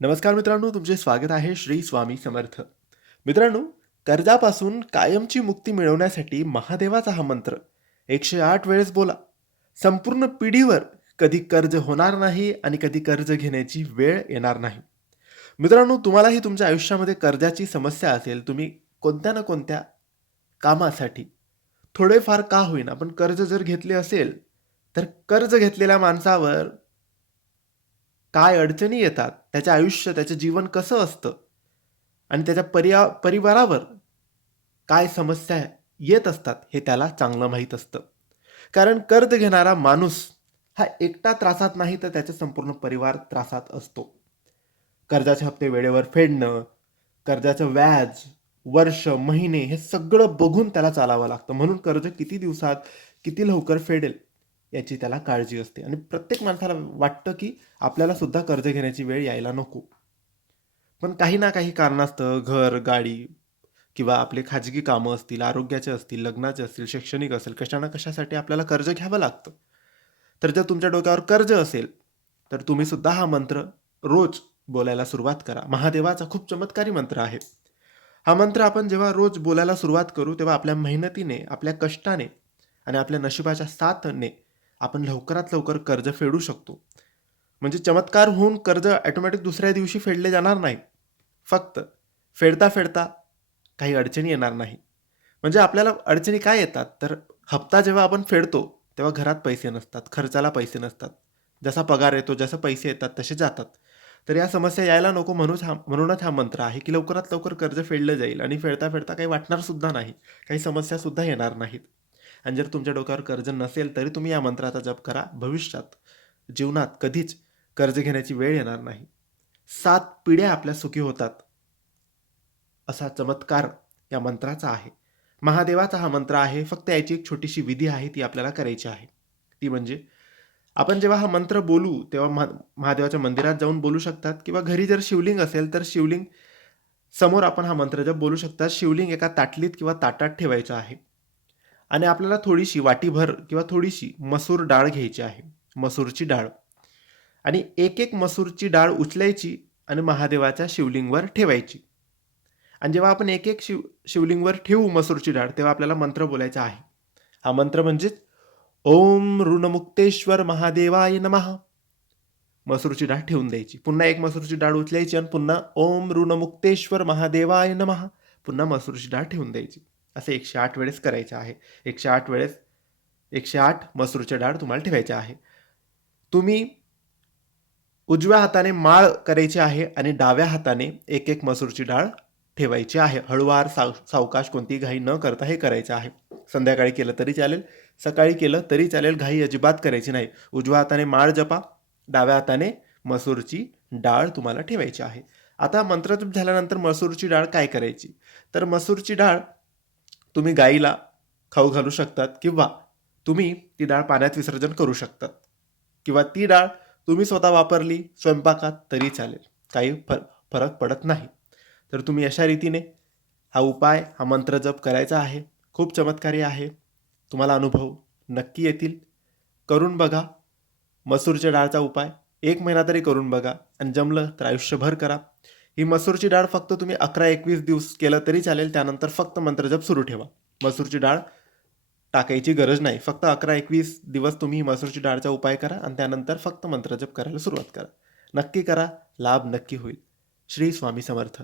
नमस्कार मित्रांनो तुमचे स्वागत आहे श्री स्वामी समर्थ. मित्रांनो कर्जापासून कायमची मुक्ती मिळवण्यासाठी महादेवाचा हा मंत्र. एकशे आठ वेळेस बोला. संपूर्ण पिढीवर कधी कर्ज होणार नाही आणि कधी कर्ज घेण्याची वेळ येणार नाही. मित्रांनो तुम्हालाही तुमच्या आयुष्यामध्ये कर्जाची समस्या असेल तुम्ही कोणत्या ना कोणत्या कामासाठी? थोडेफार का होईना पण कर्ज जर घेतले असेल तर कर्ज घेतलेल्या माणसावर काय अडचणी येतात त्याचं आयुष्य त्याचं जीवन कसं असतं? आणि त्याच्या पर्या परिवारावर काय समस्या येत असतात हे त्याला चांगलं माहीत असतं. कारण कर्ज घेणारा माणूस हा एकटा त्रासात नाही तर त्याचा संपूर्ण परिवार त्रासात असतो. कर्जाचे हप्ते वेळेवर फेडणं कर्जाचं व्याज वर्ष महिने हे सगळं बघून त्याला चालावं लागतं. म्हणून कर्ज किती दिवसात किती लवकर फेडेल? याची त्याला काळजी असते. आणि प्रत्येक माणसाला वाटतं की आपल्याला सुद्धा कर्ज घेण्याची वेळ यायला नको. पण काही ना काही कारणास्तव घर गाडी किंवा आपले खाजगी कामं असतील आरोग्याचे असतील लग्नाचे असतील शैक्षणिक असेल कशा ना कशासाठी आपल्याला कर्ज घ्यावं लागतं? तर जर तुमच्या डोक्यावर कर्ज असेल तर तुम्ही सुद्धा हा मंत्र रोज बोलायला सुरुवात करा. महादेवाचा खूप चमत्कारी मंत्र आहे. हा मंत्र आपण जेव्हा रोज बोलायला सुरुवात करू तेव्हा आपल्या मेहनतीने आपल्या कष्टाने आणि आपल्या नशिबाच्या साथने आपण लवकरात लवकर कर्ज फेडू शकतो. म्हणजे चमत्कार होऊन कर्ज ॲटोमॅटिक दुसऱ्या दिवशी फेडले जाणार नाही. फक्त फेडता फेडता काही अडचणी येणार नाही. म्हणजे आपल्याला अडचणी काय येतात? तर हप्ता जेव्हा आपण फेडतो तेव्हा घरात पैसे नसतात खर्चाला पैसे नसतात. जसा पगार येतो जसं पैसे येतात तसे जातात. तर या समस्या यायला नको म्हणूनच हा म्हणूनच हा मंत्र आहे की लवकरात लवकर कर्ज फेडलं जाईल आणि फेडता फेडता काही वाटणारसुद्धा नाही. काही समस्यासुद्धा येणार नाहीत. आणि जर तुमच्या डोक्यावर कर्ज नसेल तरी तुम्ही या मंत्राचा जप करा. भविष्यात जीवनात कधीच कर्ज घेण्याची वेळ येणार नाही. सात पिढ्या आपल्या सुखी होतात. असा चमत्कार या मंत्राचा आहे. महादेवाचा हा मंत्र आहे. फक्त याची एक छोटीशी विधी आहे ती आपल्याला करायची आहे. ती म्हणजे आपण जेव्हा हा मंत्र बोलू तेव्हा महा महादेवाच्या मंदिरात जाऊन बोलू शकतात किंवा घरी जर शिवलिंग असेल तर शिवलिंग समोर आपण हा मंत्र जप बोलू शकता शिवलिंग एका ताटलीत किंवा ताटात ठेवायचं आहे. आणि आपल्याला थोडीशी वाटीभर किंवा थोडीशी मसूर डाळ घ्यायची आहे. मसूरची डाळ. आणि एक एक मसूरची डाळ उचलायची आणि महादेवाच्या शिवलिंगवर ठेवायची. आणि जेव्हा आपण एक एक शिव शिवलिंगवर ठेवू मसूरची डाळ तेव्हा आपल्याला मंत्र बोलायचा आहे. हा मंत्र म्हणजेच ओम ऋणमुक्तेश्वर महादेवाय नमः. मसूरची डाळ ठेवून द्यायची. पुन्हा एक मसूरची डाळ उचलायची आणि पुन्हा ओम ऋणमुक्तेश्वर महादेवाय नमः. पुन्हा मसूरची डाळ ठेवून द्यायची. असे एकशे आठ वेळेस करायचे आहे. एकशे आठ वेळेस एकशे आठ मसूरच्या डाळ तुम्हाला ठेवायचे आहे. तुम्ही उजव्या हाताने माळ करायची आहे आणि डाव्या हाताने एक एक मसूरची डाळ ठेवायची आहे. हळुवार साव सावकाश कोणती घाई न करता हे करायचं आहे. संध्याकाळी केलं तरी चालेल सकाळी केलं तरी चालेल घाई अजिबात करायची नाही. उजव्या हाताने माळ जपा डाव्या हाताने मसूरची डाळ तुम्हाला ठेवायची आहे. आता मंत्रजप झाल्यानंतर मसूरची डाळ काय करायची? तर मसूरची डाळ तुम्ही गाईला खाऊ घालू शकतात किंवा तुम्ही ती डाळ पाण्यात विसर्जन करू शकतात. किंवा ती डाळ तुम्ही स्वतः वापरली स्वयंपाकात तरी चालेल. काही फर फरक पडत नाही. तर तुम्ही अशा रीतीने हा उपाय हा मंत्र जप करायचा आहे. खूप चमत्कारी आहे. तुम्हाला अनुभव नक्की येतील. करून बघा. मसूरच्या डाळचा उपाय. एक महिना तरी करून बघा. आणि जमलं तर आयुष्यभर करा. ही मसूरची डाळ फक्त तुम्ही अकरा एकवीस दिवस केलं तरी चालेल त्यानंतर फक्त मंत्रजप सुरू ठेवा. मसूरची डाळ टाकायची गरज नाही. फक्त अकरा एकवीस दिवस तुम्ही मसूरची डाळचा उपाय करा आणि त्यानंतर फक्त मंत्रजप करायला सुरुवात करा. नक्की करा लाभ नक्की होईल. श्री स्वामी समर्थ.